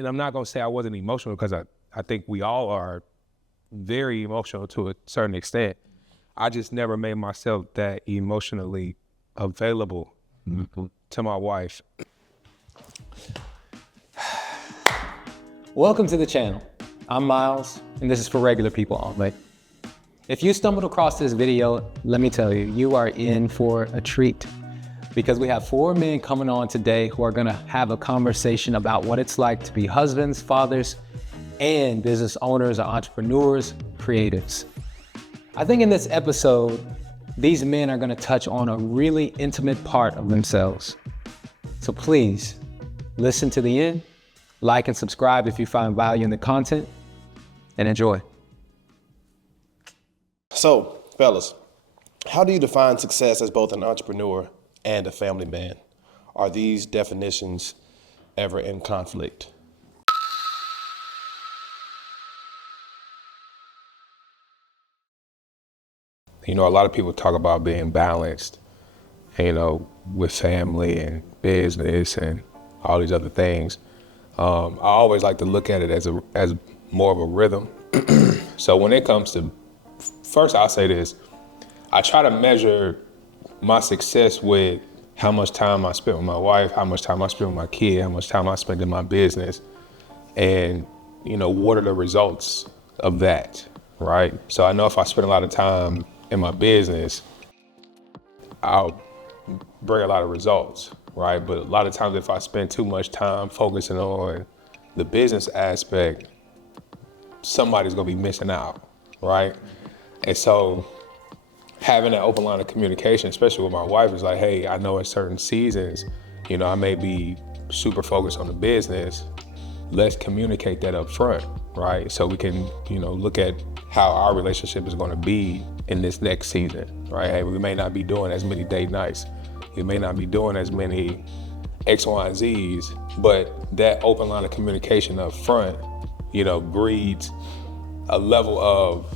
and I'm not gonna say I wasn't emotional because I think we all are very emotional to a certain extent. I just never made myself that emotionally available to my wife. Welcome to the channel. I'm Miles, and this is for regular people only. If you stumbled across this video, let me tell you, you are in for a treat, because we have 4 men coming on today who are gonna have a conversation about what it's like to be husbands, fathers, and business owners or entrepreneurs, creatives. I think in this episode, these men are gonna touch on a really intimate part of themselves. So please, listen to the end, like and subscribe if you find value in the content, and enjoy. So, fellas, how do you define success as both an entrepreneur and a family man? Are these definitions ever in conflict? You know, a lot of people talk about being balanced, you know, with family and business and all these other things. I always like to look at it as more of a rhythm. So when it comes to, first I'll say this, I try to measure my success with how much time I spent with my wife, how much time I spent with my kid, how much time I spent in my business, and, you know, what are the results of that, right? So I know if I spend a lot of time in my business, I'll bring a lot of results, right? But a lot of times if I spend too much time focusing on the business aspect, somebody's gonna be missing out, right? And so having that open line of communication, especially with my wife, is like, hey, I know in certain seasons, you know, I may be super focused on the business. Let's communicate that up front, right? So we can, you know, look at how our relationship is gonna be in this next season, right? Hey, we may not be doing as many date nights. We may not be doing as many X, Y, and Z's, but that open line of communication up front, you know, breeds a level of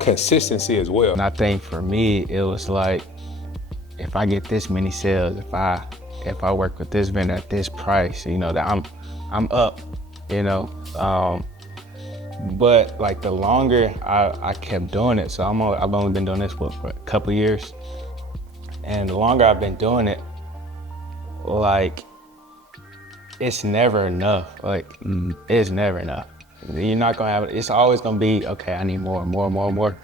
consistency as well. And I think for me, it was like, if I get this many sales, if I work with this vendor at this price, you know, that I'm up, you know. But like the longer I kept doing it, so I've only been doing this for a couple years, and the longer I've been doing it, like, it's never enough. Like, it's never enough. You're not gonna have it. It's always gonna be, okay, I need more.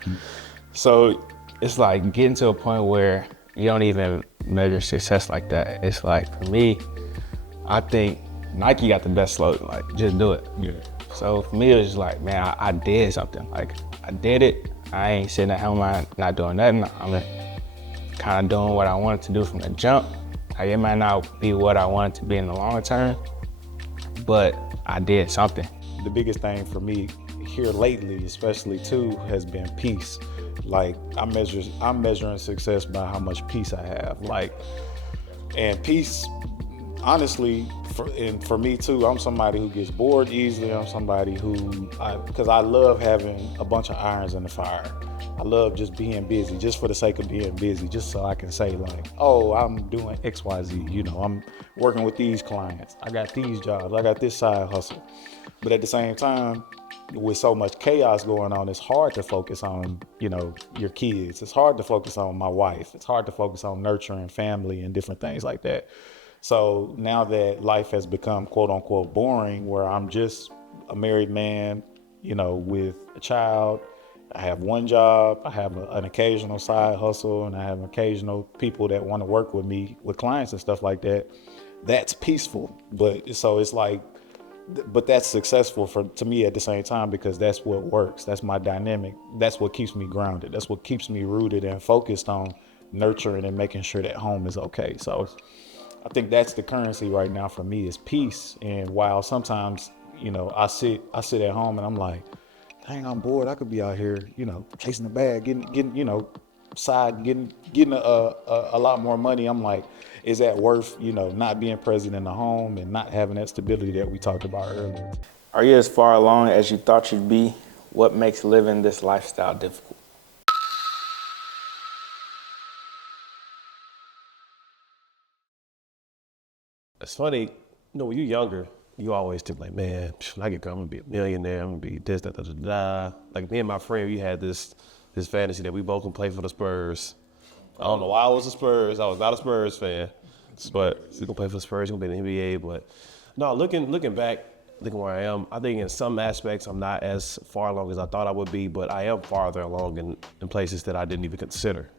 So it's like getting to a point where you don't even measure success like that. It's like, for me, I think Nike got the best slogan, like, just do it. Yeah. So for me, it was just like, man, I did something. Like, I did it. I ain't sitting at home, I'm not doing nothing. I'm kind of doing what I wanted to do from the jump. Like, it might not be what I wanted to be in the long term, but I did something. The biggest thing for me here lately, especially too, has been peace. Like, I'm measuring success by how much peace I have. Like, and peace, honestly, for me too, I'm somebody who gets bored easily. I'm somebody because I love having a bunch of irons in the fire. I love just being busy, just for the sake of being busy, just so I can say, like, oh, I'm doing X, Y, Z. You know, I'm working with these clients. I got these jobs. I got this side hustle. But at the same time, with so much chaos going on, it's hard to focus on, you know, your kids. It's hard to focus on my wife. It's hard to focus on nurturing family and different things like that. So now that life has become quote unquote boring, where I'm just a married man, you know, with a child, I have one job, I have an occasional side hustle, and I have occasional people that want to work with me with clients and stuff like that. That's peaceful. But so it's like, but that's successful to me at the same time, because that's what works. That's my dynamic. That's what keeps me grounded. That's what keeps me rooted and focused on nurturing and making sure that home is okay. So I think that's the currency right now for me, is peace. And while sometimes, you know, I sit at home and I'm like, dang, I'm bored. I could be out here, you know, chasing the bag, getting, you know, getting a lot more money. I'm like, is that worth, you know, not being present in the home and not having that stability that we talked about earlier? Are you as far along as you thought you'd be? What makes living this lifestyle difficult? It's funny, you know, when you're younger, you always think like, man, when I get going, I'm gonna be a millionaire. I'm gonna be this, that, da, da, da. Like me and my friend, we had this fantasy that we both can play for the Spurs. I don't know why I was the Spurs. I was not a Spurs fan, but we gonna play for the Spurs. We're gonna be in the NBA. But no, looking back, looking where I am, I think in some aspects I'm not as far along as I thought I would be, but I am farther along in places that I didn't even consider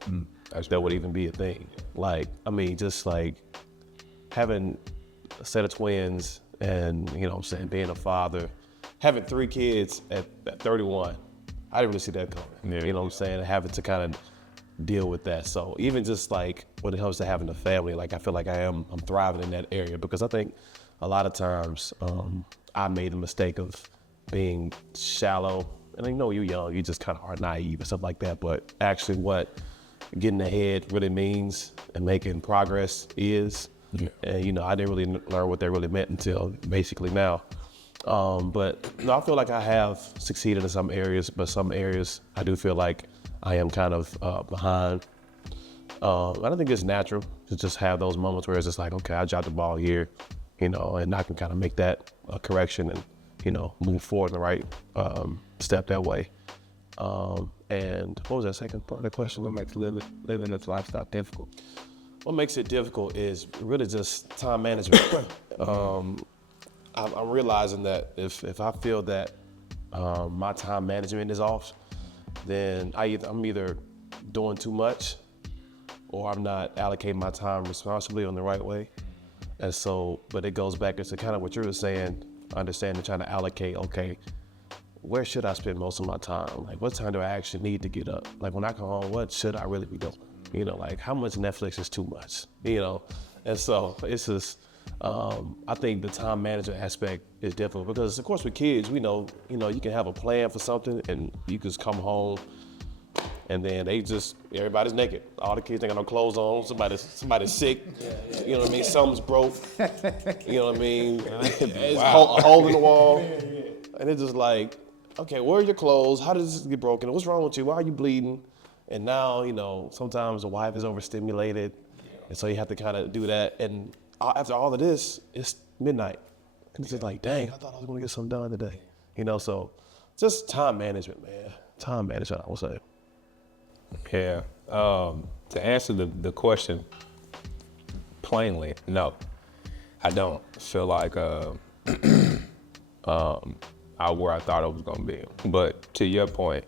that would even be a thing. Like, I mean, just like having a set of twins and, you know what I'm saying, being a father, having 3 kids at 31, I didn't really see that coming. Yeah. You know what I'm saying? Having to kind of deal with that. So even just like when it comes to having a family, like I feel like I'm thriving in that area because I think a lot of times I made the mistake of being shallow. And I know you're young, you just kind of are naive and stuff like that. But actually what getting ahead really means and making progress is. Yeah. And, you know, I didn't really learn what that really meant until basically now. But no, I feel like I have succeeded in some areas, but some areas I do feel like I am kind of behind. I don't think it's natural to just have those moments where it's just like, okay, I dropped the ball here, you know, and I can kind of make that correction and, you know, move forward in the right step that way. And what was that second part of the question? What makes living this lifestyle difficult? What makes it difficult is really just time management. I'm realizing that if I feel that my time management is off, then I'm either doing too much or I'm not allocating my time responsibly on the right way. And so, but it goes back into kind of what you were saying, understanding, trying to allocate, okay, where should I spend most of my time? Like, what time do I actually need to get up? Like, when I come home, what should I really be doing? You know, like, how much Netflix is too much? You know, and so it's just, I think the time management aspect is difficult because, of course, with kids, we know, you can have a plan for something and you just come home and then everybody's naked. All the kids ain't got no clothes on. Somebody's sick. You know what I mean? Something's broke. You know what I mean? It's a hole in the wall. And it's just like, okay, where are your clothes? How did this get broken? What's wrong with you? Why are you bleeding? And now, sometimes the wife is overstimulated. And so you have to kind of do that. And after all of this, it's midnight. And it's just like, dang, I thought I was going to get something done today. So just time management, man. Time management, I would say. Yeah. To answer the question plainly, no, I don't feel like I'm where I thought I was going to be. But to your point,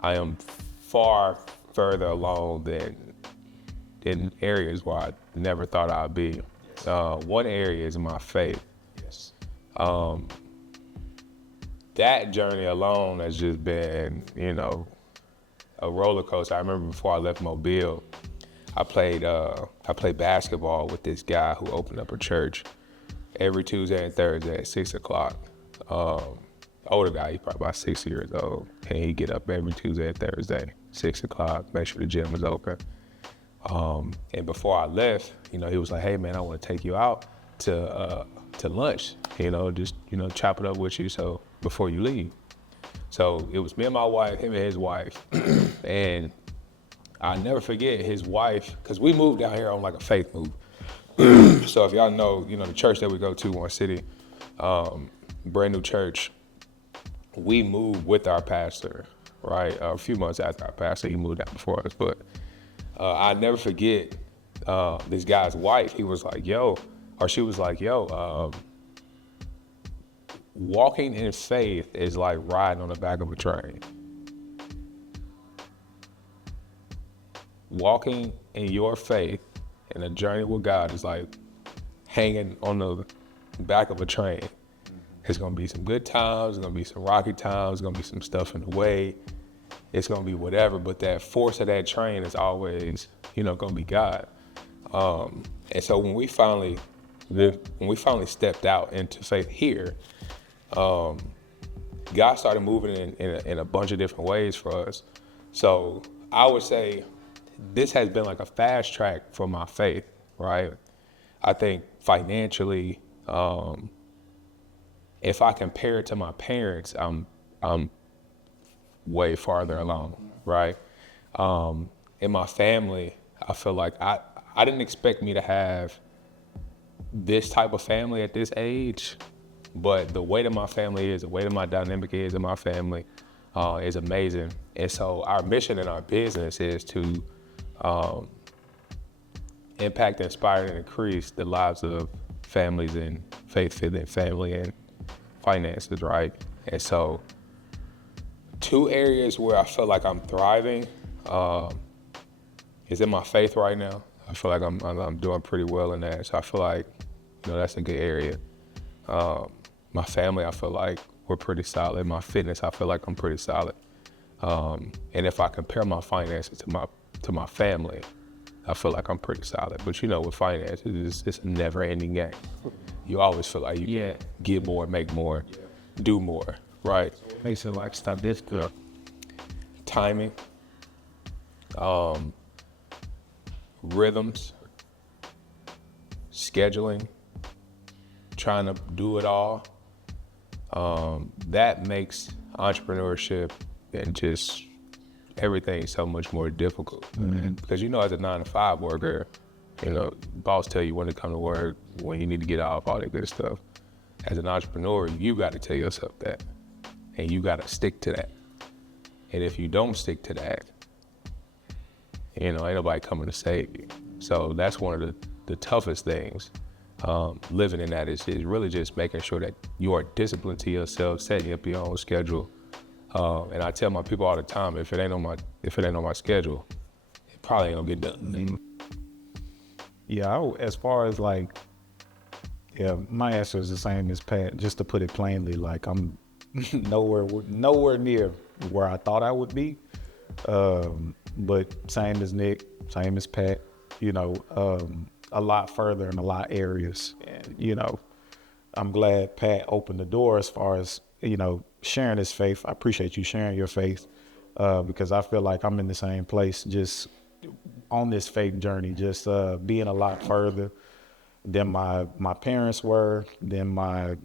I am far further along than in areas where I never thought I'd be. One area is my faith. Yes. That journey alone has just been, a roller coaster. I remember before I left Mobile, I played basketball with this guy who opened up a church every Tuesday and Thursday at 6:00. Older guy, he's probably about 60 years old, and he'd get up every Tuesday and Thursday, 6:00, make sure the gym was open. And before I left, he was like, "Hey man, I want to take you out to lunch. Just chop it up with you so before you leave." So it was me and my wife, him and his wife, and I'll never forget his wife, because we moved down here on like a faith move. So if y'all know, the church that we go to, One City, brand new church, we moved with our pastor, right? A few months after our pastor, he moved out before us. But I'll never forget this guy's wife. He was like, she was like, walking in faith is like riding on the back of a train. Walking in your faith and a journey with God is like hanging on the back of a train. It's gonna be some good times, it's gonna be some rocky times, it's gonna be some stuff in the way, it's gonna be whatever, but that force of that train is always, gonna be God. And so when we finally stepped out into faith here, God started moving in a bunch of different ways for us. So I would say this has been like a fast track for my faith, right? I think financially, if I compare it to my parents, I'm way farther along, right? In my family, I feel like I didn't expect me to have this type of family at this age. But the way that my family is, the way that my dynamic is in my family is amazing. And so our mission in our business is to impact, inspire, and increase the lives of families and faith-filled family and finances, right? And so 2 areas where I feel like I'm thriving is in my faith right now. I feel like I'm doing pretty well in that. So I feel like, that's a good area. My family, I feel like we're pretty solid. My fitness, I feel like I'm pretty solid. And if I compare my finances to my family, I feel like I'm pretty solid. But with finances, it's a never-ending game. You always feel like you can get more, make more, do more, right? Makes it like stop this girl. Timing, rhythms, scheduling, trying to do it all. That makes entrepreneurship and just everything so much more difficult. Because as a 9-to-5 worker, boss tell you when to come to work, when you need to get off, all that good stuff. As an entrepreneur, you got to tell yourself that, and you got to stick to that. And if you don't stick to that, ain't nobody coming to save you. So that's one of the toughest things. Living in that is really just making sure that you are disciplined to yourself, setting up your own schedule. And I tell my people all the time, if it ain't on my schedule, it probably ain't gonna get done. Yeah, as far as my answer is the same as Pat. Just to put it plainly, like I'm nowhere near where I thought I would be. But same as Nick, same as Pat. A lot further in a lot of areas. And I'm glad Pat opened the door as far as sharing his faith. I appreciate you sharing your faith because I feel like I'm in the same place, just on this faith journey, just being a lot further than my parents were, than my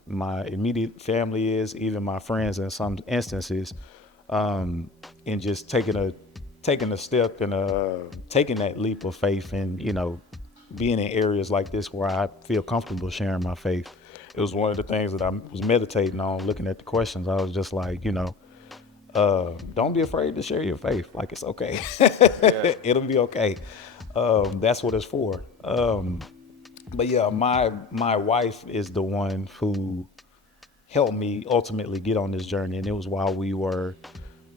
immediate family is, even my friends in some instances, and just taking a step and taking that leap of faith and being in areas like this where I feel comfortable sharing my faith. It was one of the things that I was meditating on, looking at the questions. I was just like, don't be afraid to share your faith. Like, it's okay. Yeah. It'll be okay. That's what it's for. But yeah, my wife is the one who helped me ultimately get on this journey. And it was while we were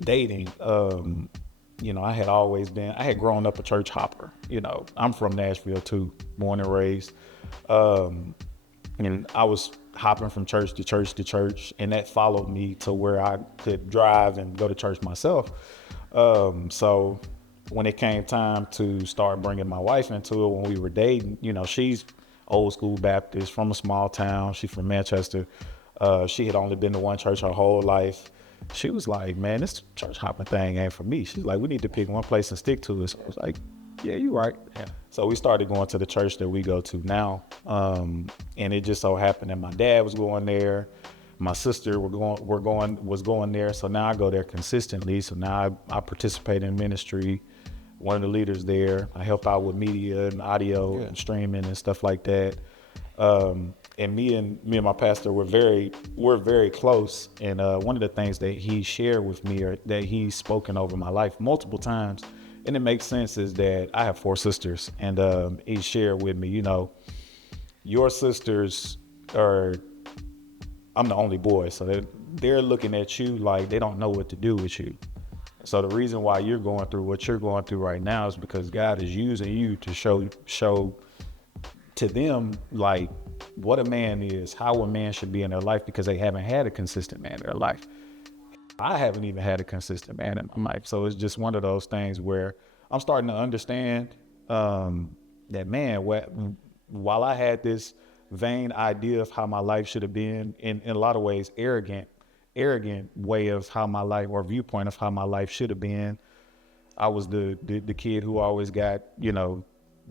dating. I had grown up a church hopper. I'm from Nashville too, born and raised. And I was hopping from church to church to church, and that followed me to where I could drive and go to church myself. So when it came time to start bringing my wife into it, when we were dating, she's old school Baptist from a small town. She's from Manchester. She had only been to one church her whole life. She was like, man, this church hopping thing ain't for me. She's like, we need to pick one place and stick to it. So I was like, yeah, you're right. Yeah. So we started going to the church that we go to now. And it just so happened that my dad was going there. My sister was going there. So now I go there consistently. So now I participate in ministry, one of the leaders there. I help out with media and audio and streaming and stuff like that. And me and my pastor we're very close. And one of the things that he shared with me, or that he's spoken over my life multiple times, and it makes sense, is that I have 4 sisters. And he shared with me, your sisters are, I'm the only boy, so they're looking at you like they don't know what to do with you. So the reason why you're going through what you're going through right now is because God is using you to show to them like what a man is, how a man should be in their life, because they haven't had a consistent man in their life. I haven't even had a consistent man in my life. So it's just one of those things where I'm starting to understand that, man, while I had this vain idea of how my life should have been, in a lot of ways, arrogant way of how my life, or viewpoint of how my life should have been. I was the kid who always got,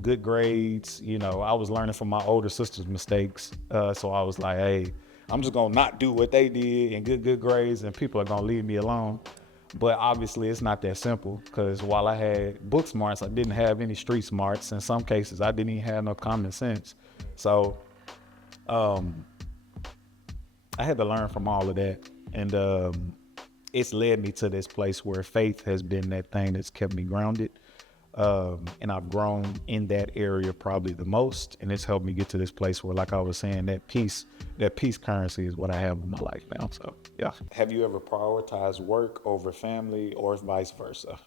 good grades. I was learning from my older sister's mistakes. So I was like, hey, I'm just gonna not do what they did and get good grades, and people are gonna leave me alone. But obviously it's not that simple, because while I had book smarts, I didn't have any street smarts. In some cases, I didn't even have no common sense. So I had to learn from all of that. And it's led me to this place where faith has been that thing that's kept me grounded. And I've grown in that area probably the most. And it's helped me get to this place where, like I was saying, that peace currency is what I have in my life now. So, yeah. Have you ever prioritized work over family or vice versa?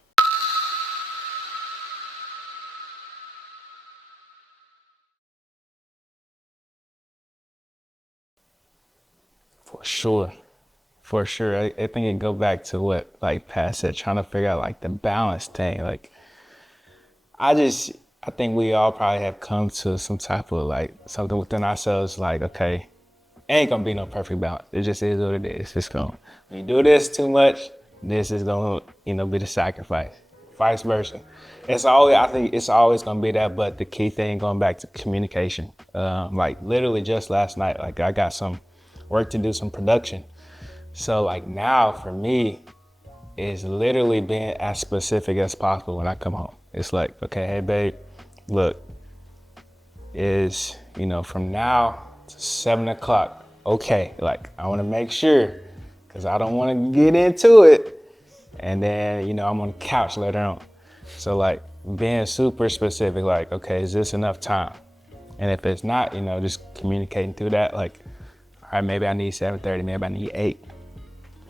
For sure. For sure. I think it go back to what like Pat said, trying to figure out like the balance thing. Like I think we all probably have come to some type of like something within ourselves like, okay, ain't gonna be no perfect balance. It just is what it is. It's going when you do this too much, this is gonna, be the sacrifice. Vice versa. I think it's always gonna be that, but the key thing going back to communication. Like literally just last night, like I got some work to do, some production. So like now for me, is literally being as specific as possible when I come home. It's like, okay, hey babe, look, is, from now to 7 o'clock, okay, like I wanna make sure, cause I don't wanna get into it. And then, I'm on the couch later on. So like being super specific, like, okay, is this enough time? And if it's not, just communicating through that, like, all right, maybe I need 7:30, maybe I need 8.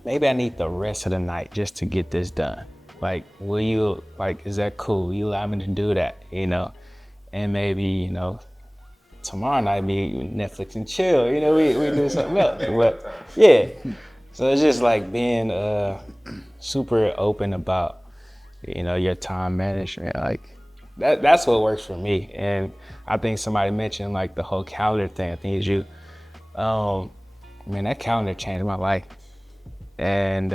Maybe I need the rest of the night just to get this done. Like, is that cool? Will you allow me to do that, And maybe, tomorrow night be Netflix and chill, we do something else. But yeah, so it's just like being super open about, your time management. Like that's what works for me. And I think somebody mentioned like the whole calendar thing. I think it's you. Man, that calendar changed my life. And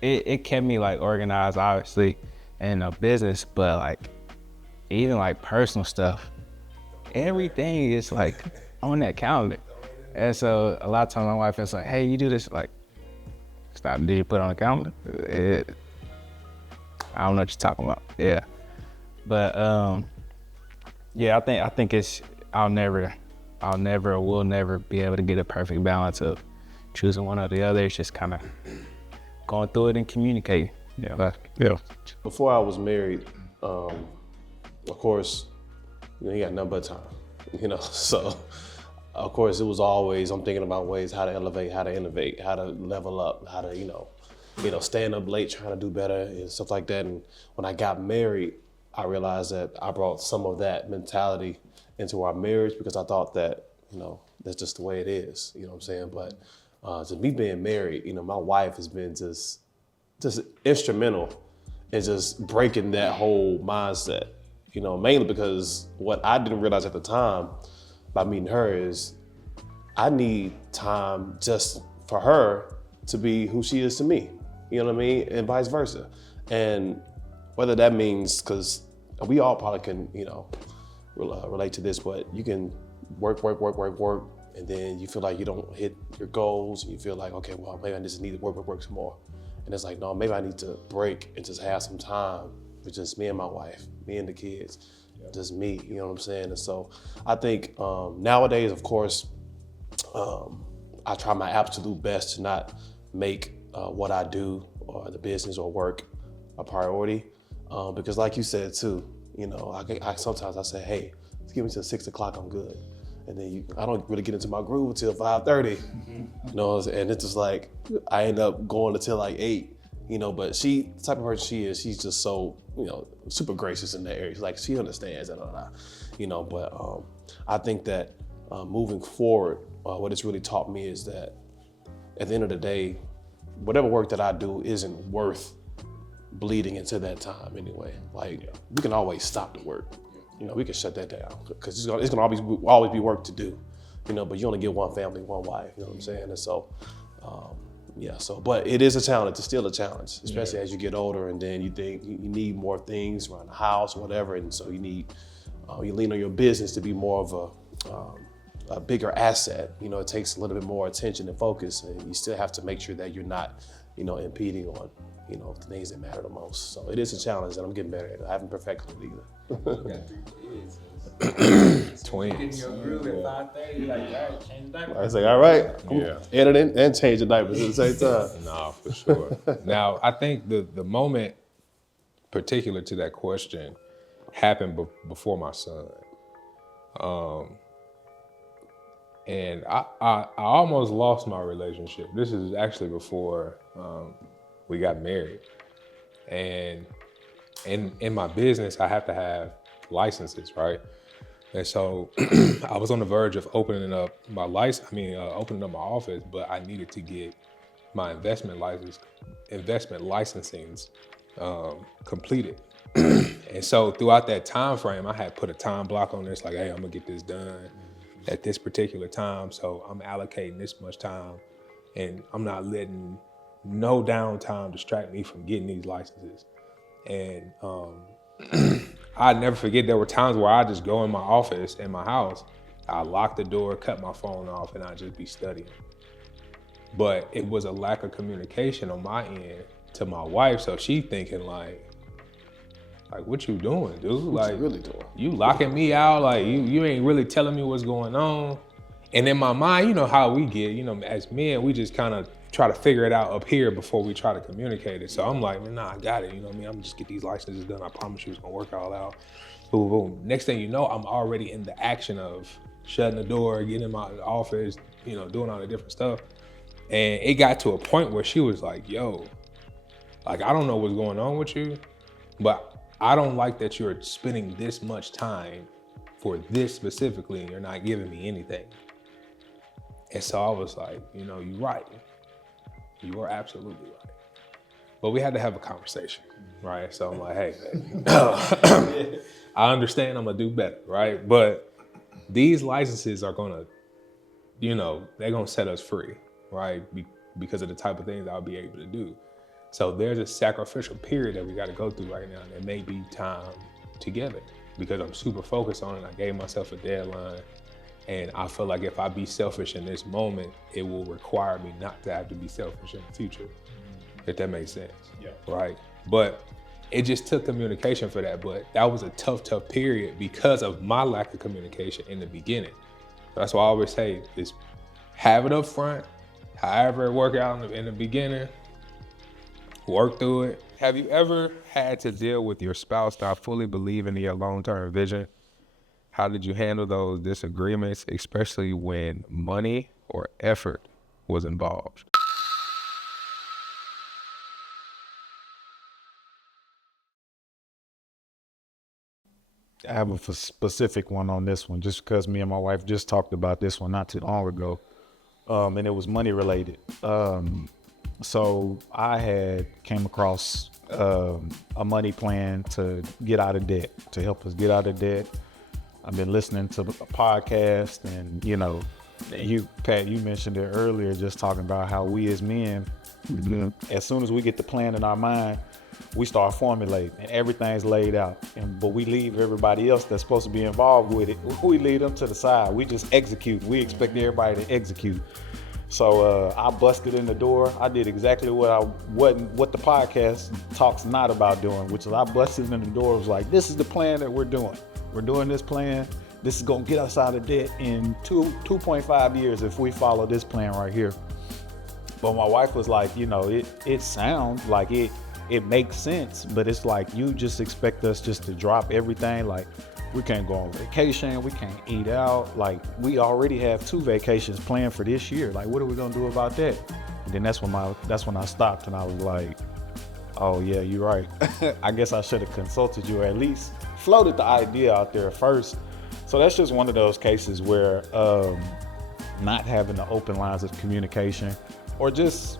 it kept me like organized, obviously, in a business, but like even like personal stuff, everything is like on that calendar. And so a lot of times my wife is like, hey, you do this, like, stop, did you put it on the calendar? I don't know what you're talking about. Yeah. But yeah, I think it's, I'll never or will never be able to get a perfect balance of choosing one or the other. It's just kind of going through it and communicating. Yeah. Before I was married, of course, he got nothing but time, so of course it was always, I'm thinking about ways how to elevate, how to innovate, how to level up, how to, staying up late, trying to do better and stuff like that. And when I got married, I realized that I brought some of that mentality into our marriage because I thought that, that's just the way it is, you know what I'm saying? But to me being married, my wife has been just instrumental in just breaking that whole mindset, mainly because what I didn't realize at the time by meeting her is I need time just for her to be who she is to me, you know what I mean? And vice versa. And whether that means, because we all probably can, relate to this, but you can work, and then you feel like you don't hit your goals, and you feel like, okay, well, maybe I just need to work some more. And it's like, no, maybe I need to break and just have some time with just me and my wife, me and the kids, just me, you know what I'm saying? And so I think nowadays, of course, I try my absolute best to not make what I do or the business or work a priority. Because like you said too, I sometimes I say, hey, give me till 6 o'clock, I'm good. And then I don't really get into my groove until 5:30, and it's just like, I end up going until like 8, but the type of person she is, she's just so, super gracious in that area. She's like, she understands, but I think that moving forward, what it's really taught me is that at the end of the day, whatever work that I do isn't worth bleeding into that time anyway. Like, we can always stop the work. We can shut that down because it's gonna always be work to do, but you only get one family, one wife, you know what I'm saying? And so, but it is a challenge. It's still a challenge, especially as you get older, and then you think you need more things around the house or whatever, and so you lean on your business to be more of a bigger asset. It takes a little bit more attention and focus, and you still have to make sure that you're not, impeding on, the things that matter the most. So it is a challenge, and I'm getting better at it. I haven't perfected it either. Twins. I say, all right, I'm Yeah. editing and changing diapers at the same time. No, for sure. Now, I think the moment particular to that question happened before my son. And I almost lost my relationship. This is actually before we got married. And in my business, I have to have licenses, right? And so I was on the verge of opening up my opening up my office, but I needed to get my investment licensings completed. And so throughout that time frame, I had put a time block on this, like, hey, I'm gonna get this done at this particular time. So I'm allocating this much time, and I'm not letting no downtime distract me from getting these licenses. And I never forget, there were times where I just go in my office in my house, I lock the door, cut my phone off, and I just be studying. But it was a lack of communication on my end to my wife, so she thinking like what you doing, dude? What you really doing? You locking me out, like you ain't really telling me what's going on. And in my mind, you know how we get, you know, as men, we just kind of try to figure it out up here before we try to communicate it. So I'm like, man, nah, I got it. You know what I mean? I'm gonna just get these licenses done. I promise you it's gonna work all out. Boom, boom. Next thing you know, I'm already in the action of shutting the door, getting in my office, you know, doing all the different stuff. And it got to a point where she was like, yo, like, I don't know what's going on with you, but I don't like that you're spending this much time for this specifically and you're not giving me anything. And so I was like, you know, you're right. You are absolutely right. But we had to have a conversation, right? So I'm like, hey, I understand I'm gonna do better, right? But these licenses are gonna, you know, they're gonna set us free, right? Because of the type of things I'll be able to do. So there's a sacrificial period that we gotta go through right now, and there may be time together because I'm super focused on it. I gave myself a deadline. And I feel like if I be selfish in this moment, it will require me not to have to be selfish in the future, if that makes sense. Yeah. Right? But it just took communication for that. But that was a tough period because of my lack of communication in the beginning. That's why I always say is have it up front, however it work out in the beginning, work through it. Have you ever had to deal with your spouse not fully believing in your long-term vision? How did you handle those disagreements, especially when money or effort was involved? I have a specific one on this one, just because me and my wife just talked about this one not too long ago, and it was money related. So I had came across a money plan to get out of debt, to help us get out of debt. I've been listening to a podcast, and you know, Pat, you mentioned it earlier, just talking about how we as men, as soon as we get the plan in our mind, we start formulating, and everything's laid out. But we leave everybody else that's supposed to be involved with it. We leave them to the side. We just execute. We expect everybody to execute. So I busted in the door. I did exactly what the podcast talks not about doing, which is I busted in the door. It was like, this is the plan that we're doing. We're doing this plan. This is gonna get us out of debt in 2.5 years if we follow this plan right here. But my wife was like, you know, it sounds like it makes sense, but it's like you just expect us just to drop everything. Like we can't go on vacation, we can't eat out. Like we already have 2 vacations planned for this year. Like what are we gonna do about that? And then that's when I stopped and I was like, oh yeah, you're right. I guess I should have consulted you, or at least floated the idea out there first. So that's just one of those cases where not having the open lines of communication, or just,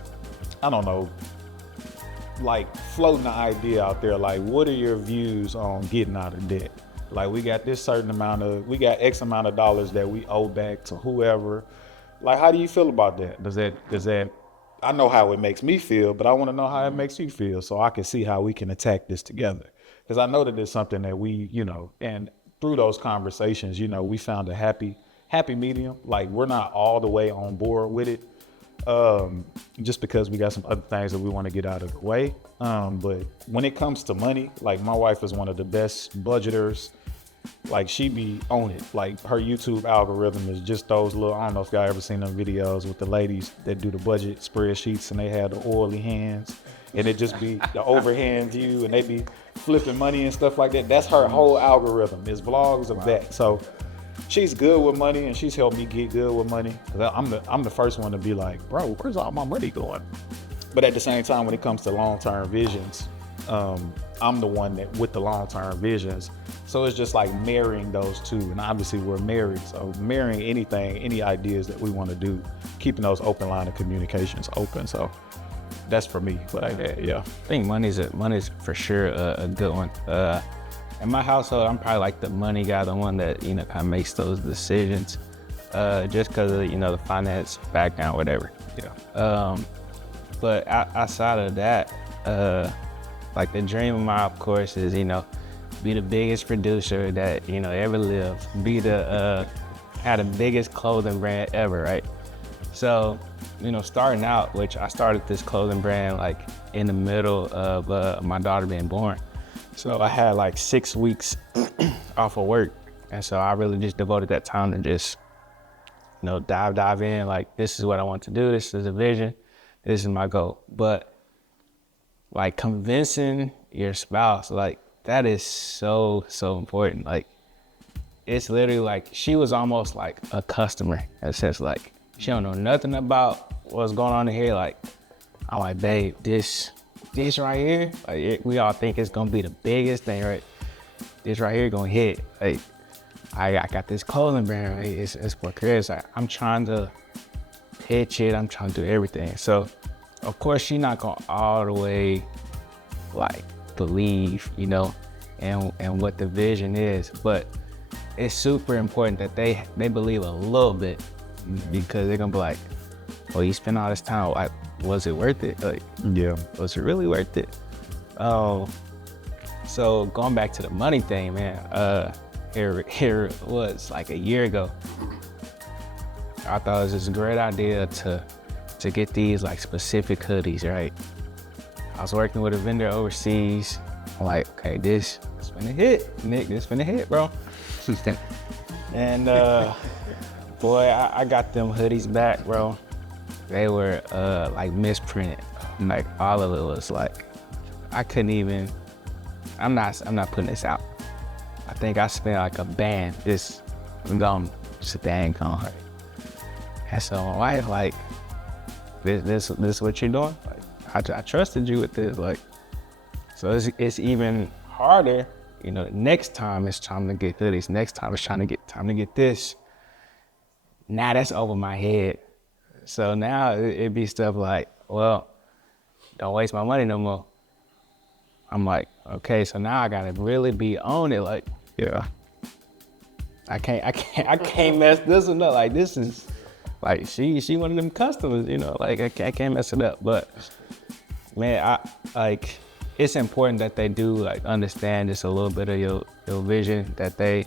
I don't know, like floating the idea out there, like what are your views on getting out of debt? Like we got X amount of dollars that we owe back to whoever. Like how do you feel about that? Does that I know how it makes me feel, but I want to know how it makes you feel so I can see how we can attack this together. Because I know that it's something that we, you know, and through those conversations, you know, we found a happy medium. Like we're not all the way on board with it, just because we got some other things that we want to get out of the way. But when it comes to money, like my wife is one of the best budgeters Like she be on it. Like her YouTube algorithm is just those little, I don't know if y'all ever seen them videos with the ladies that do the budget spreadsheets and they have the oily hands and it just be the overhand view and they be flipping money and stuff like that. That's her whole algorithm is vlogs of that. So she's good with money and she's helped me get good with money. I'm the first one to be like, bro, where's all my money going? But at the same time, when it comes to long-term visions, I'm the one that with the long-term visions. So it's just like marrying those two. And obviously we're married. So marrying anything, any ideas that we want to do, keeping those open line of communications open. So that's for me. But yeah. I think money's for sure a good one. In my household, I'm probably like the money guy, the one that, kind of makes those decisions, just because of, the finance background, whatever. Yeah. But outside of that, like the dream of mine, of course, is, be the biggest producer that, ever lived, be have the biggest clothing brand ever, right? So, starting out, which I started this clothing brand like in the middle of my daughter being born. So I had like 6 weeks off of work. And so I really just devoted that time to just, dive in, like, this is what I want to do. This is a vision. This is my goal. But like convincing your spouse, like that is so, so important. Like it's literally like, she was almost like a customer in a sense, like she don't know nothing about what's going on in here. Like, I'm like, babe, this right here, like we all think it's gonna be the biggest thing, right? This right here gonna hit. Like, I got this clothing brand, right? It's for careers. Like, I'm trying to pitch it, I'm trying to do everything. So, of course, she not gonna all the way, like, believe, and what the vision is. But it's super important that they believe a little bit, because they're gonna be like, oh, you spent all this time, like, was it worth it? Like, Yeah. was it really worth it? So going back to the money thing, man, here was like a year ago. I thought it was just a great idea to get these like specific hoodies, right? I was working with a vendor overseas. I'm like, okay, this is finna hit, Nick, this finna hit, bro. And boy, I got them hoodies back, bro. They were like misprinted. Like all of it was like, I couldn't even, I'm not putting this out. I think I spent like a band, just bang on her. And so my wife, like, this is what you're doing? Like, I trusted you with this, like, so it's even harder, next time it's time to get hoodies, next time it's time to get this. Now that's over my head. So now it'd be stuff like, well, don't waste my money no more. I'm like, okay, so now I gotta really be on it. Like, yeah, I can't mess this one up. Like, this is, like, she one of them customers, like I can't mess it up. But man, it's important that they do like understand just a little bit of your vision, that they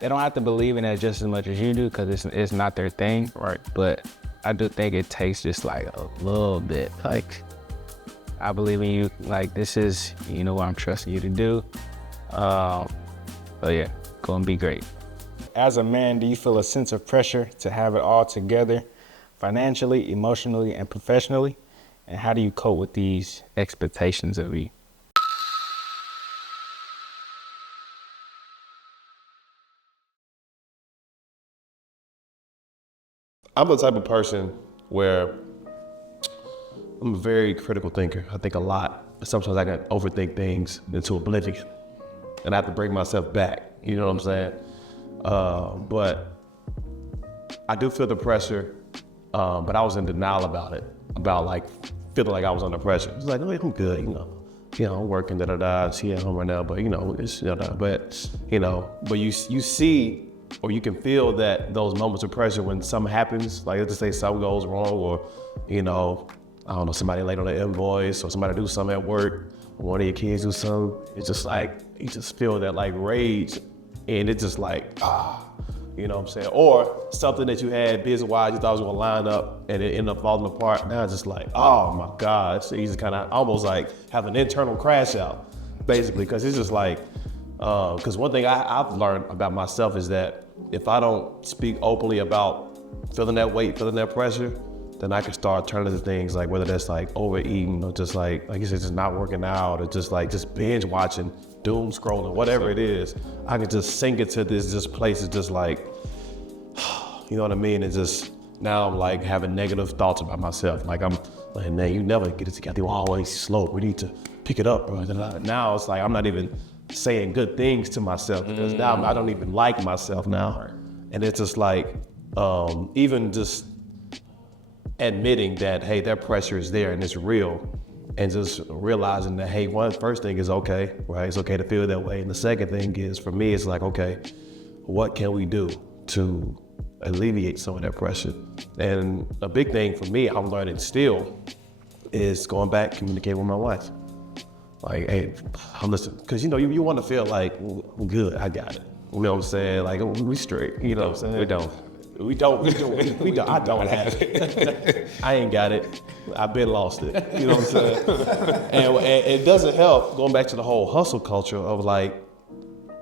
don't have to believe in it just as much as you do, because it's not their thing, right? But I do think it takes just like a little bit. Like, I believe in you. Like, this is, what I'm trusting you to do. But yeah, go and be great. As a man, do you feel a sense of pressure to have it all together financially, emotionally, and professionally? And how do you cope with these expectations of you? I'm the type of person where I'm a very critical thinker. I think a lot. Sometimes I can overthink things into oblivion, and I have to bring myself back. You know what I'm saying? But I do feel the pressure, but I was in denial about it, about like feeling like I was under pressure. It's like, oh, I'm good, I'm working, she at home right now, but it's, but you see, or you can feel that those moments of pressure when something happens, like let's just say something goes wrong, or, I don't know, somebody late on an invoice, or somebody do something at work, or one of your kids do something. It's just like, you just feel that like rage, and it's just like, you know what I'm saying? Or something that you had business-wise, you thought was gonna line up, and it ended up falling apart. Now it's just like, oh my God. So you just kind of almost like have an internal crash out, basically, because it's just like, Because one thing I've learned about myself is that if I don't speak openly about feeling that weight, feeling that pressure, then I can start turning to things like whether that's like overeating or just like you said, just not working out or just binge watching, doom scrolling, whatever it is. I can just sink into this place is just like, you know what I mean? It's just, now I'm like having negative thoughts about myself. Like I'm like, man, you never get it together. You're always slow. We need to pick it up, bro. Now it's like I'm not even saying good things to myself because now I don't even like myself now. And it's just like, even just admitting that, hey, that pressure is there and it's real, and just realizing that, hey, first thing is okay, right? It's okay to feel that way. And the second thing is, for me, it's like, okay, what can we do to alleviate some of that pressure? And a big thing for me, I'm learning still, is going back, communicating with my wife. Like, hey, listen, because you know, you want to feel like, well, good, I got it. You know what I'm saying? Like, we straight, you know what I'm saying? We don't. I don't have it. I ain't got it. I've been lost it. You know what I'm saying? And it doesn't help, going back to the whole hustle culture of like,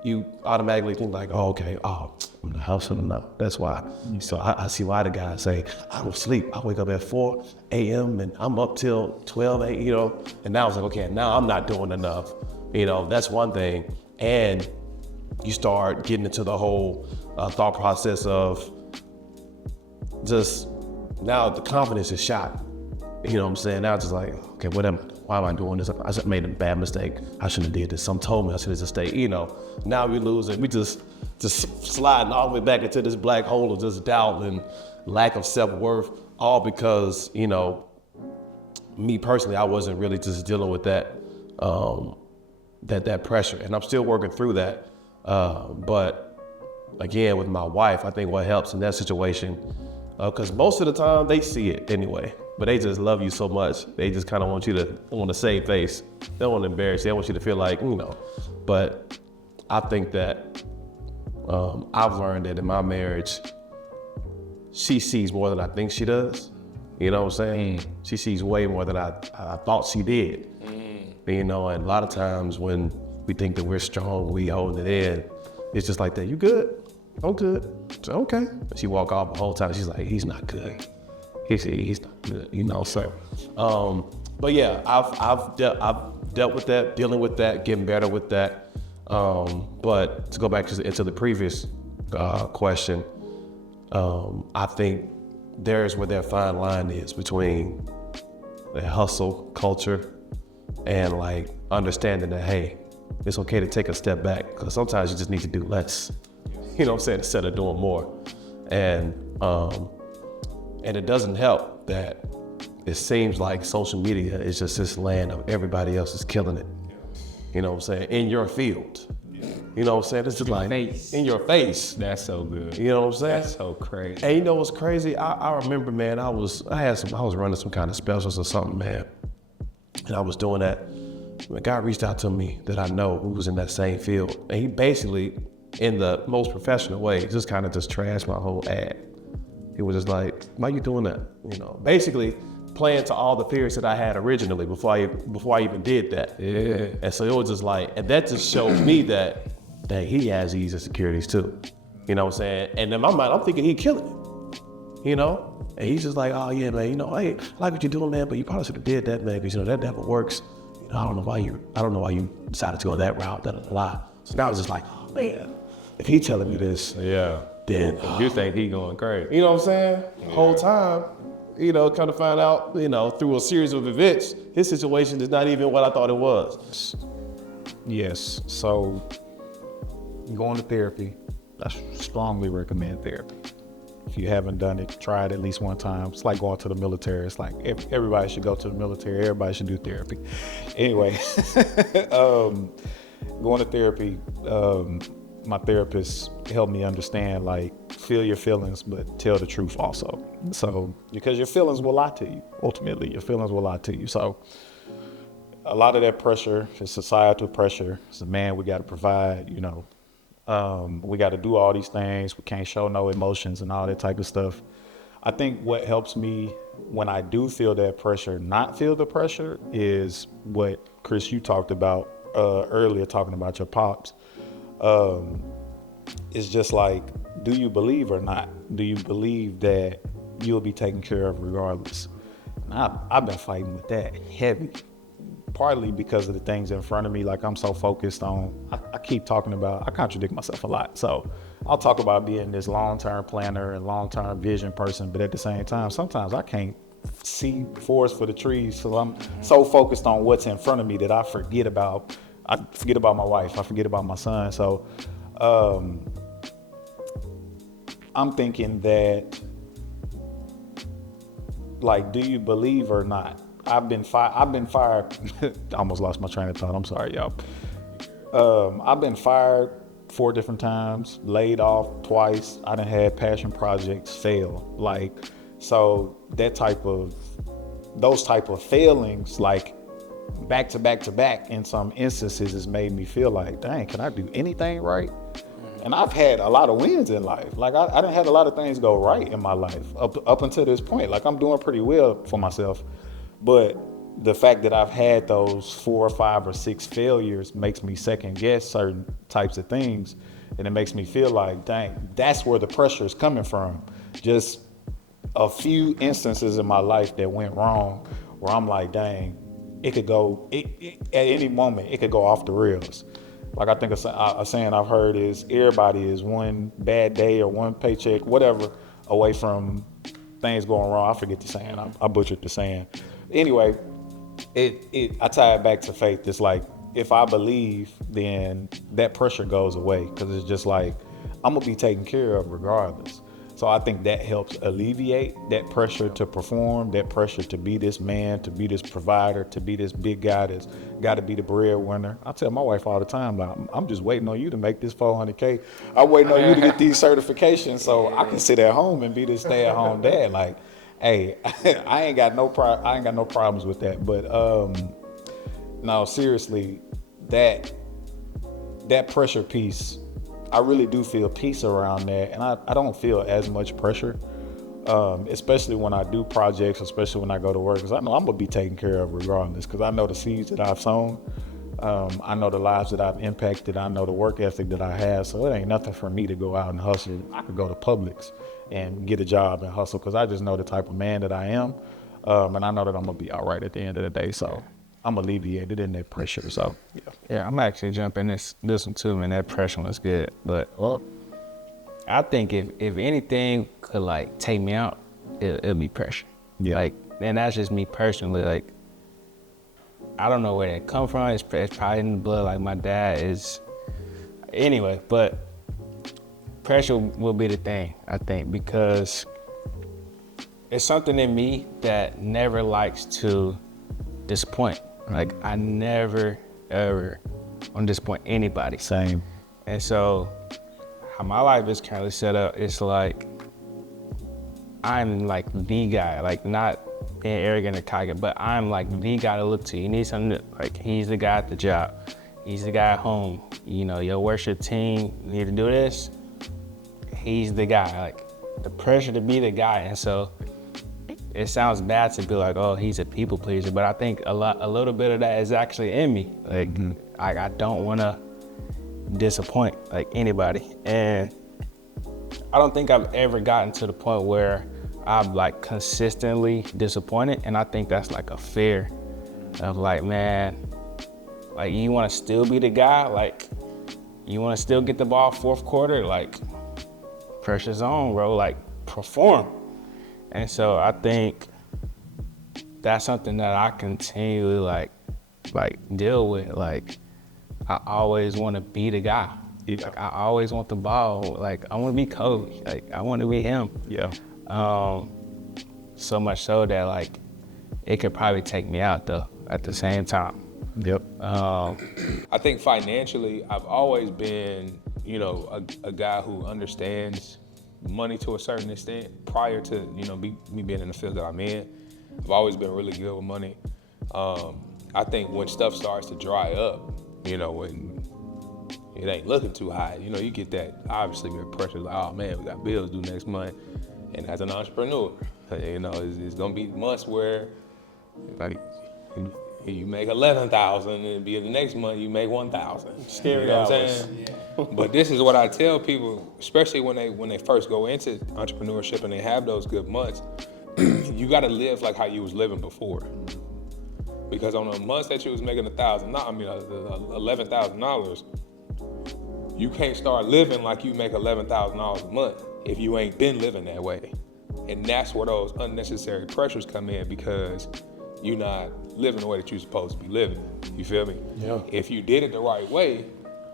you automatically think like, oh, okay, I'm the hustling now. That's why. So I see why the guys say, I don't sleep. I wake up at 4 a.m. and I'm up till 12 a.m., you know? And now it's like, okay, now I'm not doing enough. You know, that's one thing. And you start getting into the whole thought process of just, now the confidence is shot. You know what I'm saying? Now it's just like, okay, why am I doing this? I just made a bad mistake. I shouldn't have did this. Some told me I should have just stayed, you know. Now we losing. We just sliding all the way back into this black hole of just doubt and lack of self-worth, all because, you know, me personally, I wasn't really just dealing with that, that pressure. And I'm still working through that. But again, with my wife, I think what helps in that situation, because most of the time they see it anyway, but they just love you so much. They just kind of want you to save face. They don't want to embarrass you. They want you to feel like, you know. But I think that I've learned that in my marriage, she sees more than I think she does. You know what I'm saying? She sees way more than I thought she did. You know, and a lot of times when we think that we're strong, we holding it in, it's just like that. You good? I'm good. Okay. She walk off the whole time. She's like, he's not good. He's not good. You know. So, but yeah, I've dealt with that, dealing with that, getting better with that. But to go back into the previous question, I think there's where that fine line is between the hustle culture and like understanding that, hey, it's okay to take a step back, because sometimes you just need to do less. You know what I'm saying? Instead of doing more. And it doesn't help that it seems like social media is just this land of everybody else is killing it. You know what I'm saying? In your field. You know what I'm saying? It's just like in your face. That's so good. You know what I'm saying? That's so crazy. And you know what's crazy? I remember, man, I was running some kind of specials or something, man. And I was doing that. A guy reached out to me that I know who was in that same field. And he basically, in the most professional way, just kind of just trashed my whole ad. He was just like, why you doing that? You know, basically playing to all the fears that I had originally before I even did that. Yeah. And so it was just like, and that just showed me that he has these insecurities too. You know what I'm saying? And in my mind, I'm thinking he killing it. You know? And he's just like, oh yeah, man, you know, hey, I like what you're doing, man, but you probably should have did that, man, because you know that never works. You know, I don't know why you decided to go that route, So now I was just like, oh man, if he telling me this, Yeah. then You think he going crazy? you know what I'm saying? The whole time, you know, kind of find out, you know, through a series of events, his situation is not even what I thought it was. Yes. So going to therapy, I strongly recommend therapy. If you haven't done it, try it at least one time. It's like going to the military. It's like everybody should go to the military. Everybody should do therapy. Anyway, going to therapy, my therapist helped me understand, like, feel your feelings, but tell the truth also. So, because your feelings will lie to you. Ultimately, your feelings will lie to you. So, a lot of that pressure is societal pressure. As a man, we got to provide, you know, we got to do all these things. We can't show no emotions and all that type of stuff. I think what helps me when I do feel that pressure, not feel the pressure, is what, Chris, you talked about earlier, talking about your pops. It's just like, do you believe or not? Do you believe that you'll be taken care of regardless? And I've been fighting with that heavy, partly because of the things in front of me. Like I'm so focused on, I keep talking about, I contradict myself a lot. So I'll talk about being this long-term planner and long-term vision person, but at the same time, sometimes I can't see forest for the trees. So I'm so focused on what's in front of me that I forget about my wife. I forget about my son. So I'm thinking that, like, do you believe or not? I've been fired. I almost lost my train of thought. I'm sorry, y'all. I've been fired 4 different times, laid off twice. I done had passion projects fail. Like, so those type of failings, like back to back to back in some instances, has made me feel like, dang, can I do anything right? And I've had a lot of wins in life. Like I done had a lot of things go right in my life up until this point. Like I'm doing pretty well for myself. But the fact that I've had those 4 or 5 or 6 failures makes me second guess certain types of things. And it makes me feel like, dang, that's where the pressure is coming from. Just a few instances in my life that went wrong where I'm like, dang, it could go, at any moment, it could go off the rails. Like I think a saying I've heard is everybody is one bad day or one paycheck, whatever, away from things going wrong. I forget the saying. I butchered the saying. Anyway, I tie it back to faith. It's like, if I believe, then that pressure goes away, because it's just like, I'm gonna be taken care of regardless. So I think that helps alleviate that pressure to perform, that pressure to be this man, to be this provider, to be this big guy that's got to be the breadwinner. I tell my wife all the time, like, I'm just waiting on you to make this 400K. I'm waiting on you to get these certifications so I can sit at home and be this stay-at-home dad. Like, hey, I ain't got no problems with that. But no, seriously, that pressure piece, I really do feel peace around that, and I don't feel as much pressure, especially when I do projects, especially when I go to work, because I know I'm gonna be taken care of regardless, because I know the seeds that I've sown, I know the lives that I've impacted, I know the work ethic that I have, so it ain't nothing for me to go out and hustle. I could go to Publix and get a job and hustle, because I just know the type of man that I am, and I know that I'm gonna be all right at the end of the day, so I'm alleviated in that pressure. So Yeah, I'm actually jumping this one too, man. That pressure was good, but I think if anything could like take me out, it'll be pressure. Yeah. Like, and that's just me personally. Like, I don't know where that come from. It's probably in the blood. Like my dad is. Anyway, but pressure will be the thing, I think, because it's something in me that never likes to disappoint. Like, I never, ever want to disappoint anybody. same. And so, how my life is currently set up, it's like, I'm like the guy, like not being arrogant or cocky, but I'm like the guy to look to. You need something like, he's the guy at the job. He's the guy at home. You know, your worship team need to do this. He's the guy, like the pressure to be the guy. And so, it sounds bad to be like, oh, he's a people pleaser, but I think a little bit of that is actually in me. Like, I don't want to disappoint like anybody, and I don't think I've ever gotten to the point where I'm like consistently disappointed, and I think that's like a fear of like, man, like you want to still be the guy, like you want to still get the ball fourth quarter, like pressure's on, bro, like perform. And so I think that's something that I continually like deal with. Like, I always want to be the guy. Yeah. Like, I always want the ball. Like, I want to be Kobe. Like, I want to be him. Yeah. So much so that like it could probably take me out though at the same time. Yep. I think financially, I've always been, you know, a guy who understands money to a certain extent. Prior to, you know, me being in the field that I'm in, I've always been really good with money. I think when stuff starts to dry up, you know, when it ain't looking too high, you know, you get that, obviously, your pressure, like, oh man, we got bills due next month. And as an entrepreneur, you know, it's gonna be months where, like, You make 11,000, and it'll be the next month you make 1,000. Scary You know what I'm hours. saying? But this is what I tell people, especially when they first go into entrepreneurship and they have those good months. You got to live like how you was living before. Because on the months that you was making $11,000, you can't start living like you make $11,000 a month if you ain't been living that way. And that's where those unnecessary pressures come in, because you're not living the way that you're supposed to be living. You feel me? Yeah. If you did it the right way,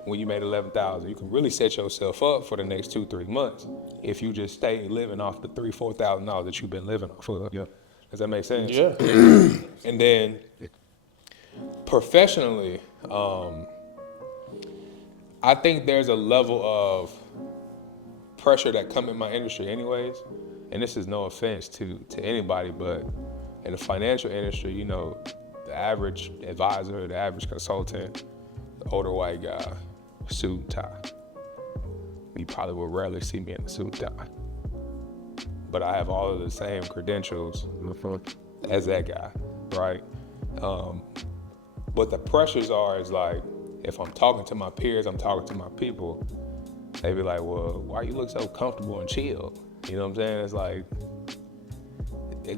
when you made 11,000, you can really set yourself up for the next 2-3 months. If you just stay living off the $3,000-$4,000 that you've been living off of. Yeah. Does that make sense? Yeah. And then professionally, I think there's a level of pressure that come in my industry anyways. And this is no offense to anybody, but in the financial industry, you know, the average advisor, the average consultant, the older white guy, suit and tie. You probably will rarely see me in a suit and tie. But I have all of the same credentials as that guy, right? What the pressures is like, if I'm talking to my peers, I'm talking to my people, they be like, well, why you look so comfortable and chill? You know what I'm saying? It's like,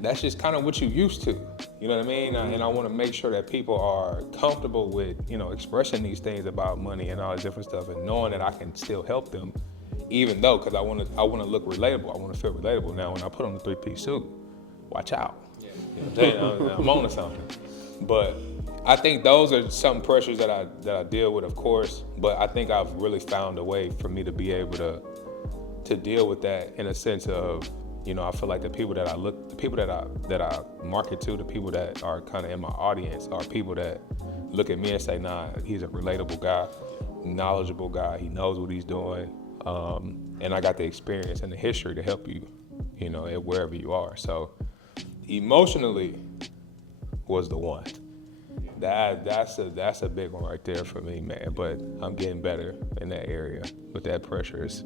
that's just kind of what you used to. You know what I mean? And I want to make sure that people are comfortable with, you know, expressing these things about money and all this different stuff, and knowing that I can still help them, even though, because I want to look relatable. I want to feel relatable. Now, when I put on the 3-piece suit, watch out. You know what I'm saying? I'm on to something. But I think those are some pressures that I deal with, of course. But I think I've really found a way for me to be able to deal with that, in a sense of, you know, I feel like the people that I market to, the people that are kind of in my audience, are people that look at me and say, nah, he's a relatable guy, knowledgeable guy, he knows what he's doing, and I got the experience and the history to help you, you know, wherever you are. So emotionally was the one. That's a big one right there for me, man. But I'm getting better in that area. But that pressure is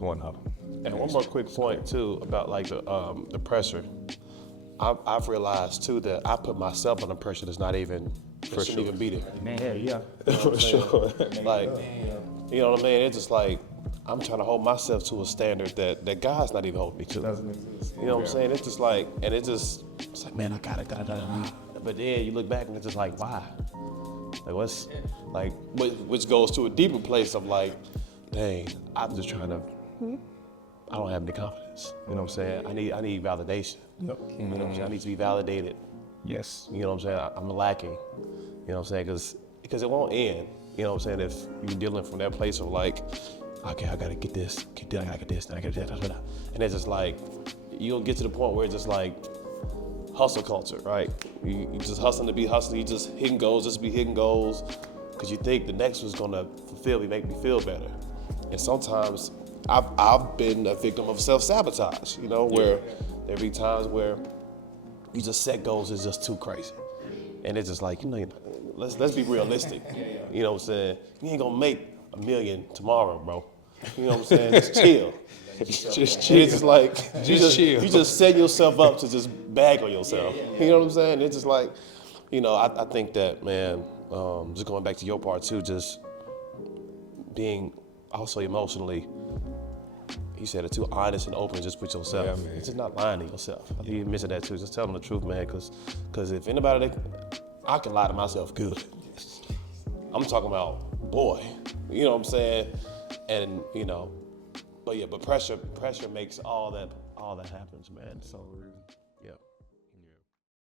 one of them. And one more quick point too about like the pressure. I've realized too that I put myself under pressure that's not even shouldn't even be there. Man, hell yeah. For sure. Like, you know what I mean? It's just like I'm trying to hold myself to a standard that God's not even holding me to. You know what I'm saying? It's just like, and it's like, man, I got it. But then you look back and it's just like, why? Like what's like, which goes to a deeper place of like, dang, I'm just trying to. I don't have any confidence. You know what I'm saying? I need validation. Yep. You know what I'm saying? I need to be validated. Yes. You know what I'm saying? I'm lacking. You know what I'm saying? Because it won't end. You know what I'm saying? If you're dealing from that place of like, okay, I gotta get this, I gotta get this, then I gotta get that, and it's just like, you'll get to the point where it's just like hustle culture, right? You just hustling to be hustling. You just hitting goals, just be hitting goals, because you think the next one's gonna fulfill me, make me feel better. And sometimes I've been a victim of self-sabotage, you know, where there be times where you just set goals is just too crazy. And it's just like, you know, let's be realistic. You know what I'm saying? You ain't gonna make $1 million tomorrow, bro. You know what I'm saying? Just chill. Just chill. It's just like, chill. You just set yourself up to just bag on yourself. You know what I'm saying? It's just like, you know, I think that, man, just going back to your part too, just being also emotionally, you said it too, honest and open just with yourself. Yeah, man. Just not lying to yourself. I think you mentioned that too. Just tell them the truth, man, because if anybody, I can lie to myself good. I'm talking about, boy, you know what I'm saying? And, you know, but pressure makes all that happens, man. So